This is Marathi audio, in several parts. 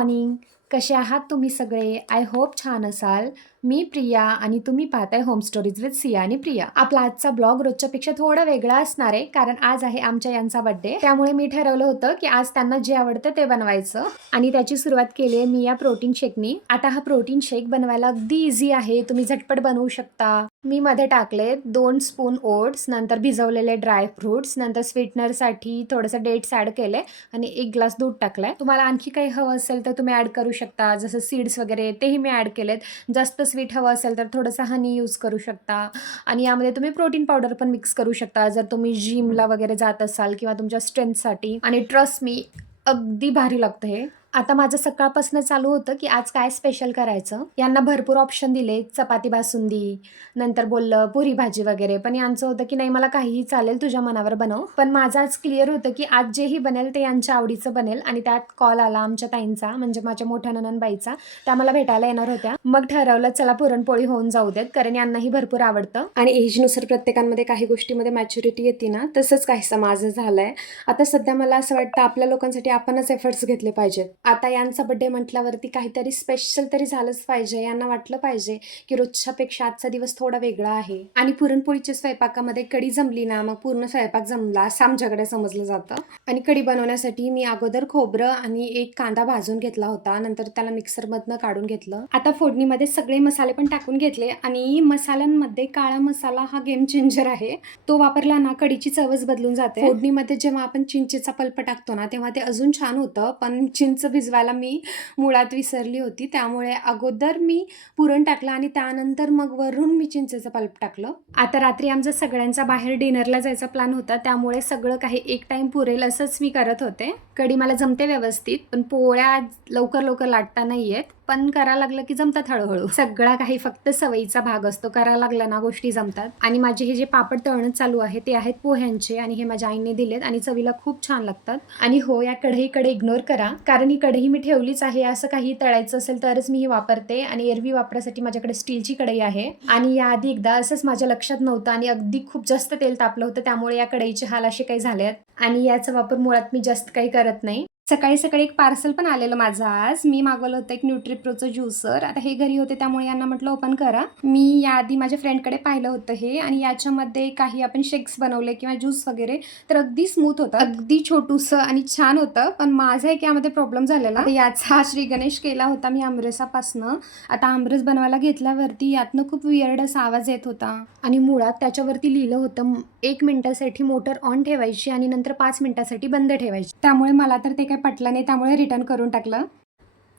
मॉर्निंग. कसे आहात तुम्ही सगळे? आय होप छान असाल. मी प्रिया आणि तुम्ही पाहताय होम स्टोरीज विथ सिया आणि प्रिया. आपला आजचा ब्लॉग रोजच्यापेक्षा थोडा वेगळा असणार आहे, कारण आज आहे आमच्या यांचा बर्थडे. त्यामुळे मी ठरवलं होतं की आज त्यांना जे आवडतं ते बनवायचं आणि त्याची सुरुवात केली आहे मी या प्रोटीन शेकनी. आता हा प्रोटीन शेक बनवायला अगदी इझी आहे, तुम्ही झटपट बनवू शकता. मी मध्ये टाकले 2 स्पून ओट्स, नंतर भिजवलेले ड्राय फ्रुट्स, नंतर स्वीटनरसाठी थोडंसं डेट्स ॲड केले आणि 1 ग्लास दूध टाकलंय. तुम्हाला आणखी काही हवं असेल तर तुम्ही ॲड करू शकता, जसं सीड्स वगैरे तेही मी ॲड केलेत. जास्त स्वीट हवं असेल तर थोडंसं हनी यूज करू शकता आणि यामध्ये तुम्ही प्रोटीन पावडर पण मिक्स करू शकता जर तुम्ही जिमला वगैरे जात असाल किंवा तुमच्या स्ट्रेंथसाठी. आणि ट्रस्ट मी, अगदी भारी लागतं हे. आता माझं सकाळपासून चालू होतं की आज काय स्पेशल करायचं. यांना भरपूर ऑप्शन दिले, चपाती बासुंदी, नंतर बोललं पुरी भाजी वगैरे, पण यांचं होतं की नाही मला काहीही चालेल, तुझ्या मनावर बनव. पण माझं आज क्लिअर होतं की आज जेही बनेल ते यांच्या आवडीचं बनेल. आणि त्यात कॉल आला आमच्या ताईंचा, म्हणजे माझ्या मोठ्या नणंदबाईचा. त्या मला भेटायला येणार होत्या. मग ठरवलं चला पुरणपोळी होऊन जाऊ देत, कारण यांनाही भरपूर आवडतं. आणि एजनुसार प्रत्येकांमध्ये काही गोष्टीमध्ये मॅच्युरिटी येते ना, तसंच काहीसं माझं झालंय. आता सध्या मला असं वाटतं आपल्या लोकांसाठी आपणच एफर्ट्स घेतले पाहिजेत. आता यांचा बर्थडे म्हटल्यावरती काहीतरी स्पेशल तरी झालंच पाहिजे. यांना वाटलं पाहिजे की रोजच्यापेक्षा आजचा दिवस थोडा वेगळा आहे. आणि पुरणपोळीच्या स्वयंपाकामध्ये कढी जमली ना, मग पूर्ण स्वयंपाक जमला असं आमच्याकडे समजलं जातं. आणि कढी बनवण्यासाठी मी अगोदर खोबरं आणि एक कांदा भाजून घेतला होता, नंतर त्याला मिक्सरमधनं काढून घेतलं. आता फोडणीमध्ये सगळे मसाले पण टाकून घेतले आणि मसाल्यांमध्ये काळा मसाला हा गेम चेंजर आहे. तो वापरला ना कढीची चवच बदलून जाते. फोडणीमध्ये जेव्हा आपण चिंचेचा पल्प टाकतो ना, तेव्हा ते अजून छान होतं, पण चिंच भिजवायला मी मुळात विसरली होती. त्यामुळे अगोदर मी पुरण टाकलं आणि त्यानंतर मग वरून मी चिंचेचं पल्प टाकलं. आता रात्री आमचा सगळ्यांचा बाहेर डिनरला जायचा प्लॅन होता, त्यामुळे सगळं काही एक टाइम पुरेल असंच मी करत होते. कढी मला जमते व्यवस्थित, पण पोळ्या लवकर लवकर लाटता नाही येत, पण करायला लागलं की जमतात हळूहळू. सगळा काही फक्त सवयीचा भाग असतो, करायला लागला ना गोष्टी जमतात. आणि माझे हे जे पापड तळणं चालू आहे ते आहेत पोह्यांचे, आणि हे माझ्या आईने दिलेत आणि चवीला खूप छान लागतात. आणि हो, या कढईकडे इग्नोर करा, कारण ही कढई मी ठेवलीच आहे. असं काही तळायचं असेल तरच मी ही वापरते, आणि एरवी वापरासाठी माझ्याकडे स्टीलची कढई आहे. आणि याआधी एकदा असंच माझ्या लक्षात नव्हतं आणि अगदी खूप जास्त तेल तापलं होतं, त्यामुळे या कढईचे हाल असे काही झाले आहेत. आणि याचा वापर मुळात मी जास्त काही करत नाही. सकाळी सकाळी एक पार्सल पण आलेलं माझं आज. मी मागवलं होतं एक न्यूट्रिप्रोचं ज्युसर. आता हे घरी होते त्यामुळे यांना म्हटलं ओपन करा. मी याआधी माझ्या फ्रेंडकडे पाहिलं होतं हे, आणि याच्यामध्ये काही आपण शेक्स बनवले किंवा ज्यूस वगैरे, तर अगदी स्मूथ होतं, अगदी छोटूसं आणि छान होतं. पण माझा एक यामध्ये प्रॉब्लेम झालेला. याचा श्री गणेश केला होता मी आमरसापासनं. आता आमरस बनवायला घेतल्यावरती यातनं खूप वियर्ड असा आवाज येत होता, आणि मुळात त्याच्यावरती लिहिलं होतं 1 मिनिटासाठी मोटर ऑन ठेवायची आणि नंतर 5 मिनिटासाठी बंद ठेवायची. त्यामुळे मला तर ते काही पटलं नाही, त्यामुळे रिटर्न करून टाकलं.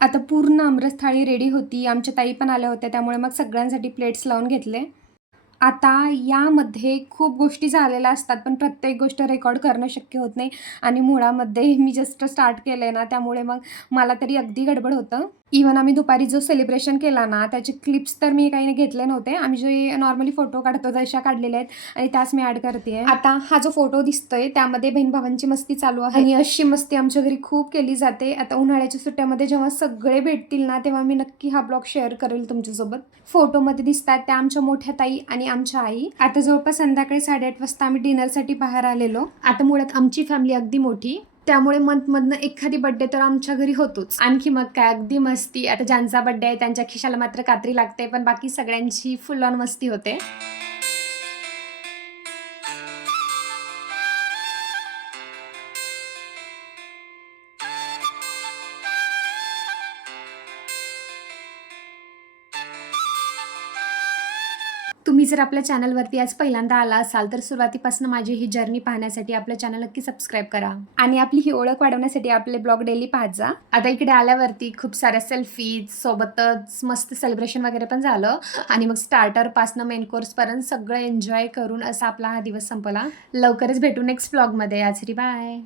आता पूर्ण आमरस थाळी रेडी होती. आमच्या ताई पण आल्या होत्या, त्यामुळे मग सगळ्यांसाठी प्लेट्स लावून घेतले. आता यामध्ये खूप गोष्टी झालेल्या असतात, पण प्रत्येक गोष्ट रेकॉर्ड करणं शक्य होत नाही. आणि मुळामध्ये मी जस्ट स्टार्ट केलं आहे ना, त्यामुळे मग मला तरी अगदी गडबड होतं. इव्हन आम्ही दुपारी जो सेलिब्रेशन केला ना, त्याचे क्लिप्स तर मी काही घेतले नव्हते. आम्ही जे नॉर्मली फोटो काढतो तशा काढलेल्या आहेत, आणि त्याच मी ॲड करते. आता हा जो फोटो दिसतोय त्यामध्ये बहीण भावांची मस्ती चालू आहे, आणि अशी मस्ती आमच्या घरी खूप केली जाते. आता उन्हाळ्याच्या सुट्ट्यामध्ये जेव्हा सगळे भेटतील ना, तेव्हा मी नक्की हा ब्लॉग शेअर करेल तुमच्यासोबत. फोटोमध्ये दिसतात त्या आमच्या मोठ्या ताई आणि आमच्या आई. आता जवळपास संध्याकाळी 8:30 वाजता आम्ही डिनरसाठी बाहेर आलेलो. आता मुळात आमची फॅमिली अगदी मोठी, त्यामुळे मंथमधनं एखादी बर्थडे तर आमच्या घरी होतोच. आणखी मग काय अगदी मस्ती. आता ज्यांचा बर्थडे आहे त्यांच्या खिशाला मात्र कात्री लागते, पण बाकी सगळ्यांची फुल ऑन मस्ती होते. तुम्ही जर आपल्या चॅनलवरती आज पहिल्यांदा आला असाल तर सुरुवातीपासून माझी ही जर्नी पाहण्यासाठी आपलं चॅनल नक्की सबस्क्राईब करा, आणि आपली ही ओळख वाढवण्यासाठी आपले ब्लॉग डेली पाहत जा. आता इकडे आल्यावरती खूप साऱ्या सेल्फीज, सोबतच मस्त सेलिब्रेशन वगैरे पण झालं, आणि मग स्टार्टरपासनं मेन कोर्सपर्यंत सगळं एन्जॉय करून असा आपला हा दिवस संपला. लवकरच भेटू नेक्स्ट ब्लॉगमध्ये. आजरी बाय.